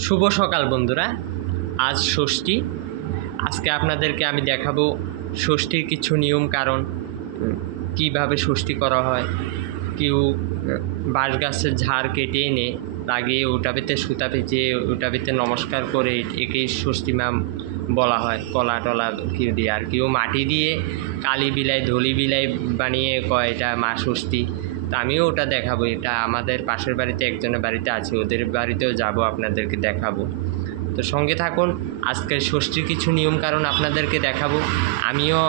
শুভ সকাল বন্ধুরা, আজ ষষ্ঠী। আজকে আপনাদেরকে আমি দেখাবো ষষ্ঠীর কিছু নিয়ম কারণ, কিভাবে ষষ্ঠী করা হয়। কেউ বাঁশ গাছের ঝাড় কেটে এনে লাগিয়ে ওটা পেতে সুতা পেঁচিয়ে ওটা পেতে নমস্কার করে একেই ষষ্ঠী মা বলা হয়, কলা টলা কেউ দিয়ে। আর কেউ মাটি দিয়ে কালী বিলাই ধলি বিলাই বানিয়ে কয় এটা মা ষষ্ঠী। তা আমিও ওটা দেখাবো। এটা আমাদের পাশের বাড়িতে একজনের বাড়িতে আছে, ওদের বাড়িতেও যাব, আপনাদেরকে দেখাবো। তো সঙ্গে থাকুন। আজকের ষষ্ঠীর কিছু নিয়ম কারণ আপনাদেরকে দেখাবো। আমিও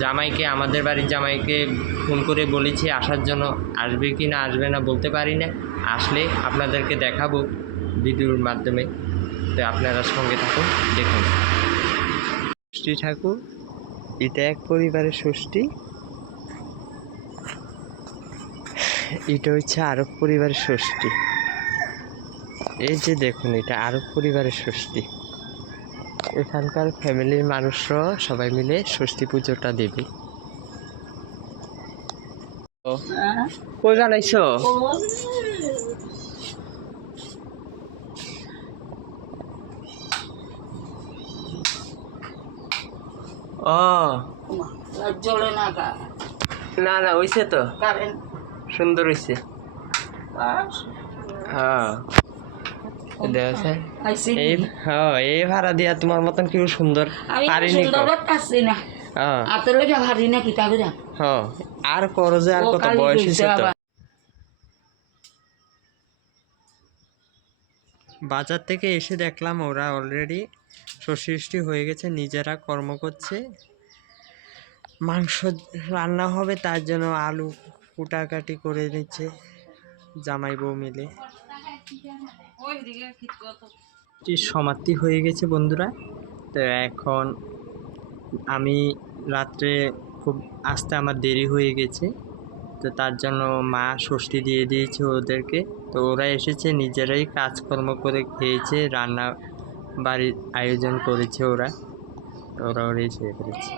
জামাইকে, আমাদের বাড়ির জামাইকে ফোন করে বলেছি আসার জন্য। আসবে কি না আসবে না বলতে পারি না, আসলে আপনাদেরকে দেখাবো ভিডিওর মাধ্যমে। তো আপনারা সঙ্গে থাকুন, দেখুন। ষষ্ঠী ঠাকুর, এটা এক পরিবারের ষষ্ঠী, এটা হচ্ছে আরব পরিবারের ষষ্ঠী। এই যে দেখুন, এটা আরব পরিবারের ষষ্ঠী। এখানকার ফ্যামিলির মানুষরা সবাই মিলে ষষ্ঠী পুজোটা দেবে। কই জানাইছো? ও না না, হইছে তো, সুন্দর হইছে। হ্যাঁ এই ভাড়া দিয়া তোমার মতন কেউ সুন্দর পারিনি। আর করো যে, আর কত বয়স হয়েছে তো। বাজার থেকে এসে দেখলাম ওরা অলরেডি ষষ্ঠী হয়ে গেছে, নিজেরা কর্ম করছে। মাংস রান্না হবে, তার জন্য আলু কুটাকাটি করে নিচ্ছে জামাই বউ মিলে। সমাপ্তি হয়ে গেছে বন্ধুরা। তো এখন আমি রাত্রে খুব আসতে আমার দেরি হয়ে গেছে, তো তার জন্য মা ষষ্ঠী দিয়ে দিয়েছে ওদেরকে। তো ওরা এসেছে, নিজেরাই কাজকর্ম করে খেয়েছে, রান্না বাড়ির আয়োজন করেছে ওরা এসে করেছে।